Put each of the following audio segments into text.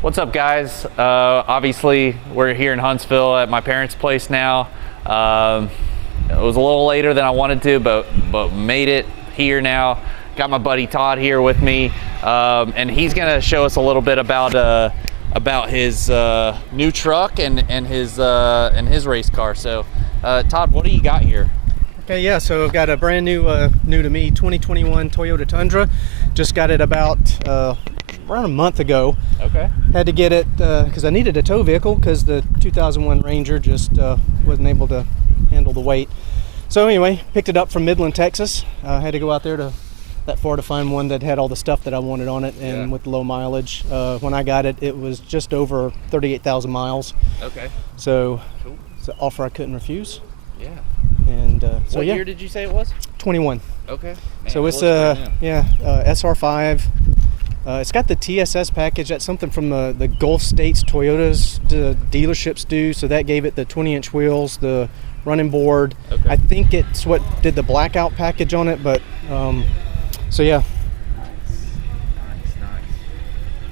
What's up, guys? Obviously, we're here in Huntsville at my parents' place now. It was a little later than I wanted to, but made it here now. Got my buddy Todd here with me, and he's gonna show us a little bit about his new truck and his race car. So, Todd, what do you got here? Okay, yeah, so I've got a brand new, new to me, 2021 Toyota Tundra. Just got it about around a month ago. Okay. Had to get it because I needed a tow vehicle because the 2001 Ranger just wasn't able to handle the weight. So anyway, picked it up from Midland, Texas. Had to go out there that far to find one that had all the stuff that I wanted on it and with low mileage. When I got it, it was just over 38,000 miles. Okay. So cool. It's an offer I couldn't refuse. Yeah. And so what yeah. year did you say it was? 21. Okay. Man, so it's SR5. It's got the TSS package. That's something from the Gulf States Toyotas dealerships do. So that gave it the 20-inch wheels, the running board. Okay. I think it's what did the blackout package on it. But so yeah. Nice.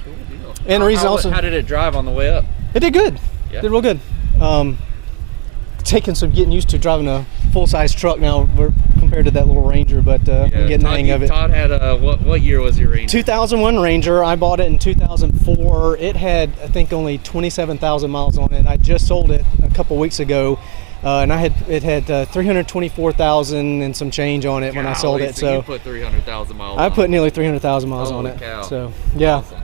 Cool deal. And the reason also, how did it drive on the way up? It did good. Yeah. Did real good. Taking some getting used to driving a full-size truck now compared to that little Ranger, but I'm getting the hang of it. Todd had what year was your Ranger? 2001 Ranger. I bought it in 2004. It had, I think, only 27,000 miles on it. I just sold it a couple weeks ago, and it had 324,000 and some change on it when I sold it. So you put 300,000 miles. I put nearly 300,000 miles on it. Cow. So yeah. Awesome.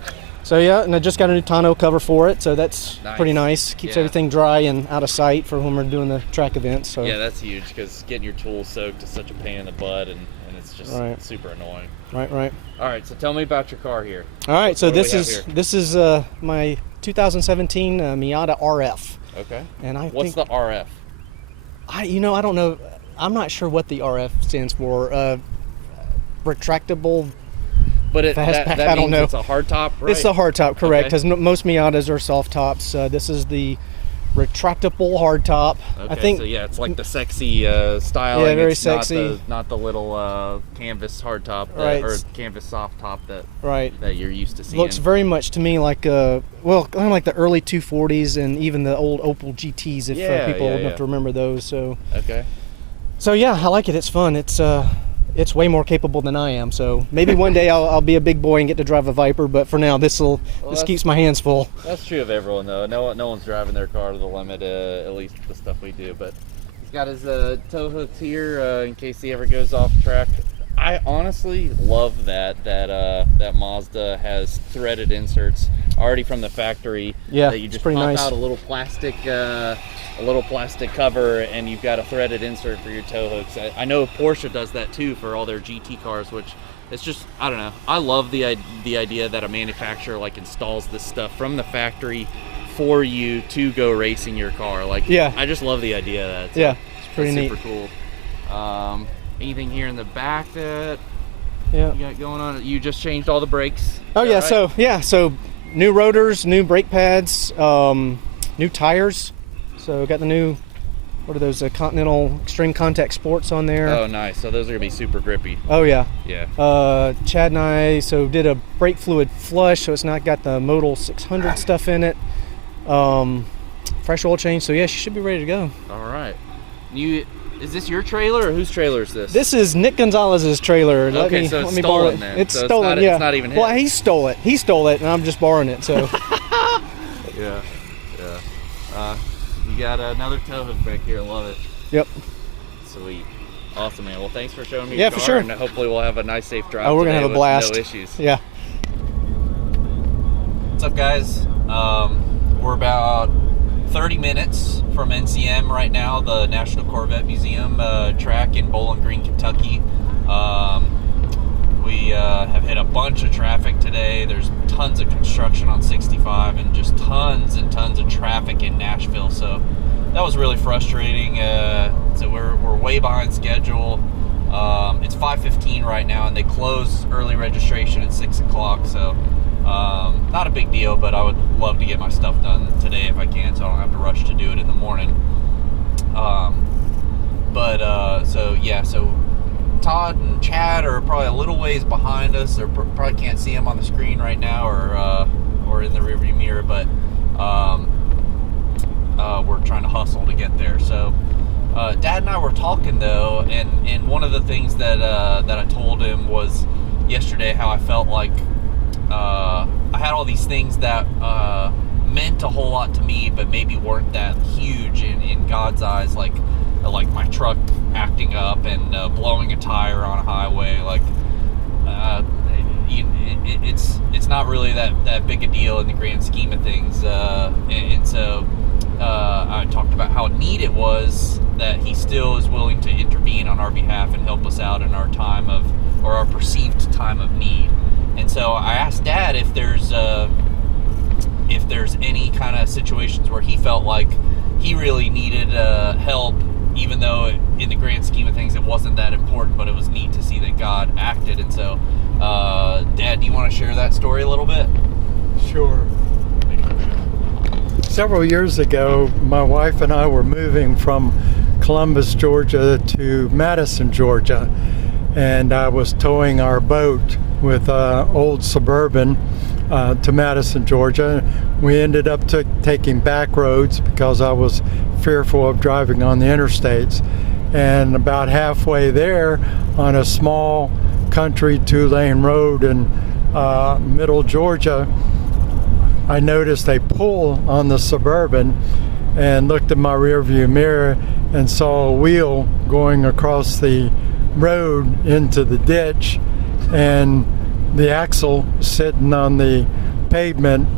So yeah, and I just got a new tonneau cover for it, so that's pretty nice. Keeps everything dry and out of sight for when we're doing the track events. So yeah, that's huge because getting your tools soaked is such a pain in the butt, and it's just super annoying. Right. All right, so tell me about your car here. All right, so this is my 2017 Miata RF. Okay. And what's the RF? I don't know. I'm not sure what the RF stands for. Retractable. But that means it's a hard top, right? It's a hard top, correct, because most Miatas are soft tops. This is the retractable hard top. Okay, I think, so yeah, it's like the sexy styling. Yeah, very it's sexy. Not the little canvas hard top or canvas soft top that you're used to seeing. Looks very much to me like kind of like the early 240s and even the old Opel GTs if people old enough to remember those. So So yeah, I like it. It's fun. It's way more capable than I am, so maybe one day I'll be a big boy and get to drive a Viper, but for now this keeps my hands full. That's true of everyone though. No one's driving their car to the limit, at least the stuff we do, but he's got his tow hooks here in case he ever goes off track. I honestly love that Mazda has threaded inserts already from the factory. Yeah, that you just pretty pop nice. out a little plastic cover and you've got a threaded insert for your tow hooks. I know Porsche does that too for all their GT cars, which it's just, I don't know. I love the idea that a manufacturer like installs this stuff from the factory for you to go racing your car. Like, I just love the idea of that. So it's pretty neat. Super cool. Anything here in the back that you got going on? You just changed all the brakes. Oh yeah, right? So new rotors, new brake pads, new tires. So got the new, what are those, Continental Extreme Contact Sports on there. Oh nice, so those are gonna be super grippy. Oh yeah. Yeah. Chad and I did a brake fluid flush, so it's not got the Modal 600 stuff in it. Fresh oil change, so yeah, she should be ready to go. All right. Is this your trailer or whose trailer is this? This is Nick Gonzalez's trailer. Let me borrow it. Then. It's stolen, yeah. It's not even his. Well, he stole it, and I'm just borrowing it, so. Yeah. You got another tow hook back here. I love it. Yep. Sweet. Awesome, man. Well, thanks for showing me your car, for sure. And hopefully we'll have a nice, safe drive we're going to have a blast. No issues. Yeah. What's up, guys? We're about 30 minutes from NCM right now, the National Corvette Museum track in Bowling Green, Kentucky. We have hit a bunch of traffic today. There's tons of construction on 65 and just tons and tons of traffic in Nashville. So that was really frustrating. So we're way behind schedule. It's 5:15 right now, and they close early registration at 6 o'clock. So not a big deal, but I would love to get my stuff done today if I can, so I don't have to rush to do it in the morning. So Todd and Chad are probably a little ways behind us. They probably can't see them on the screen right now, or in the rearview mirror. trying to hustle to get there. So Dad and I were talking though, and one of the things that I told him was yesterday how I felt like I had all these things that meant a whole lot to me, but maybe weren't that huge in God's eyes, like my truck acting up and blowing a tire on a highway. Like it's not really that big a deal in the grand scheme of things. And so I talked about how neat it was that he still is willing to intervene on our behalf and help us out in our time of, or our perceived time of need. And so I asked Dad if there's any kind of situations where he felt like he really needed help, even though in the grand scheme of things it wasn't that important, but it was neat to see that God acted. And so Dad, do you want to share that story a little bit? Sure. Several years ago, my wife and I were moving from Columbus, Georgia to Madison, Georgia, and I was towing our boat with old Suburban to Madison, Georgia. We ended up taking back roads because I was fearful of driving on the interstates. And about halfway there, on a small country 2-lane road in middle Georgia, I noticed a pull on the Suburban and looked in my rearview mirror and saw a wheel going across the road into the ditch, and the axle sitting on the pavement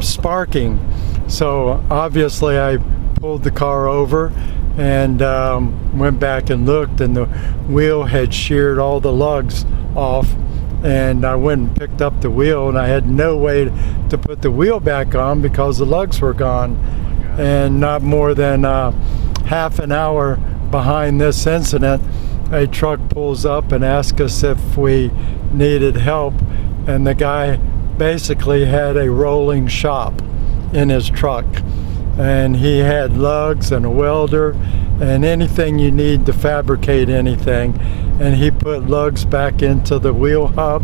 sparking. So obviously I pulled the car over and went back and looked, and the wheel had sheared all the lugs off. And I went and picked up the wheel, and I had no way to put the wheel back on because the lugs were gone. And not more than half an hour behind this incident, a truck pulls up and asks us if we needed help, and the guy basically had a rolling shop in his truck, and he had lugs and a welder and anything you need to fabricate anything, and he put lugs back into the wheel hub,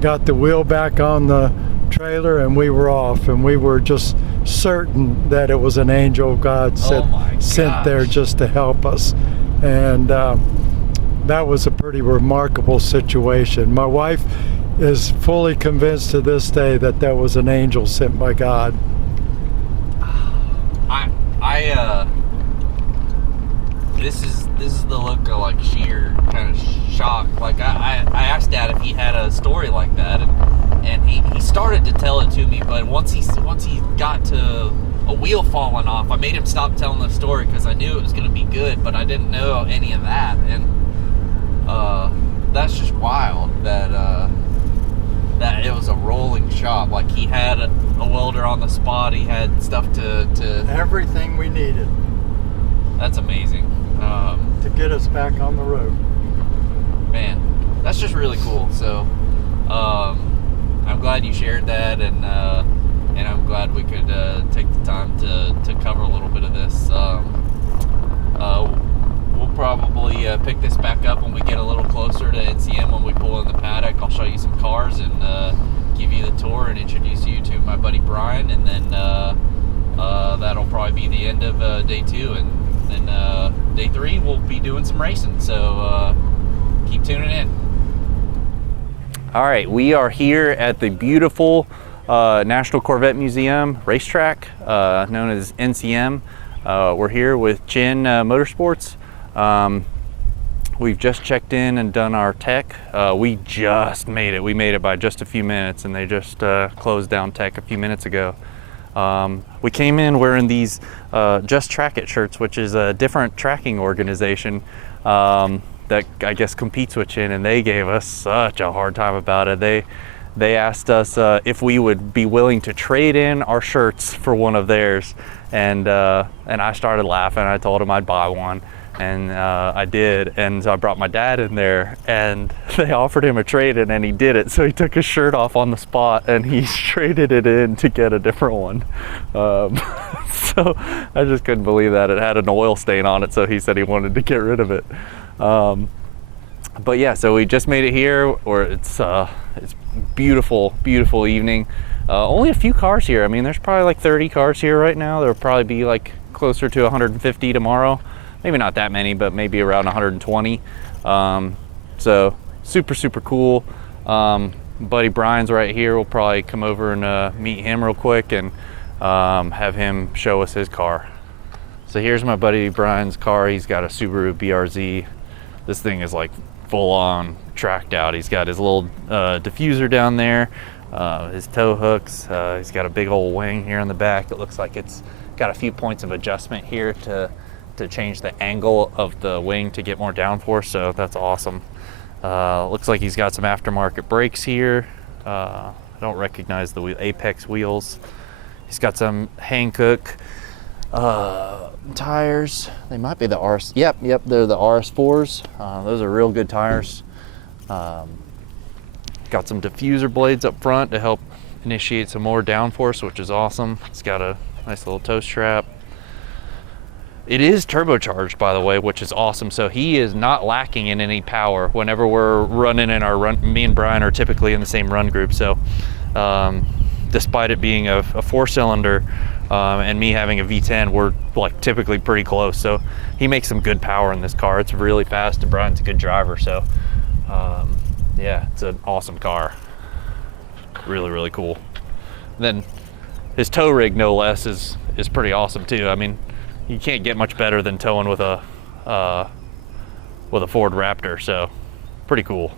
got the wheel back on the trailer, and we were off. And we were just certain that it was an angel of God sent there just to help us. And that was a pretty remarkable situation. My wife is fully convinced to this day that that was an angel sent by God. This is the look of like sheer kind of shock. Like I asked Dad if he had a story like that, and he started to tell it to me, but once he got to a wheel falling off, I made him stop telling the story because I knew it was going to be good, but I didn't know any of that. And that's just wild that it was a rolling shop. Like he had a welder on the spot, he had stuff to everything we needed. That's amazing. To get us back on the road. Man, that's just really cool. So I'm glad you shared that, and I'm glad we could take the time to cover a little bit of this. We'll probably pick this back up when we get a little closer to NCM, when we pull in the paddock. I'll show you some cars and give you the tour and introduce you to my buddy Brian, and then that'll probably be the end of day 2, and then day 3 we'll be doing some racing. So keep tuning in. All right, we are here at the beautiful National Corvette Museum racetrack, known as NCM. We're here with Chin Motorsports. We've just checked in and done our tech. We just made it. We made it by just a few minutes, and they just closed down tech a few minutes ago. We came in wearing these Just Track It shirts, which is a different tracking organization that I guess competes with Chin, and they gave us such a hard time about it. They asked us if we would be willing to trade in our shirts for one of theirs, and I started laughing. I told them I'd buy one, and I did, and so I brought my dad in there, and they offered him a trade-in, and he did it. So he took his shirt off on the spot, and he traded it in to get a different one. So I just couldn't believe that. It had an oil stain on it, so he said he wanted to get rid of it. But yeah, so we just made it here, or it's beautiful, beautiful evening. Only a few cars here. I mean, there's probably like 30 cars here right now. There'll probably be like closer to 150 tomorrow. Maybe not that many, but maybe around 120. So super cool. Buddy Brian's right here. We'll probably come over and meet him real quick and have him show us his car. So here's my buddy Brian's car. He's got a Subaru BRZ. This thing is like full on tracked out. He's got his little diffuser down there, his tow hooks. He's got a big old wing here in the back. It looks like it's got a few points of adjustment here to change the angle of the wing to get more downforce, so that's awesome. Looks like he's got some aftermarket brakes here. I don't recognize the Apex wheels. He's got some Hankook tires. They might be the RS. Yep, they're the RS4s. Those are real good tires. Got some diffuser blades up front to help initiate some more downforce, which is awesome. It's got a nice little toe strap. It is turbocharged, by the way, which is awesome. So he is not lacking in any power whenever we're running in our run. Me and Brian are typically in the same run group. So despite it being a 4-cylinder and me having a V10, we're like typically pretty close. So he makes some good power in this car. It's really fast, and Brian's a good driver. So yeah, it's an awesome car. Really cool. Then his tow rig, no less, is pretty awesome too. I mean, you can't get much better than towing with a Ford Raptor, so pretty cool.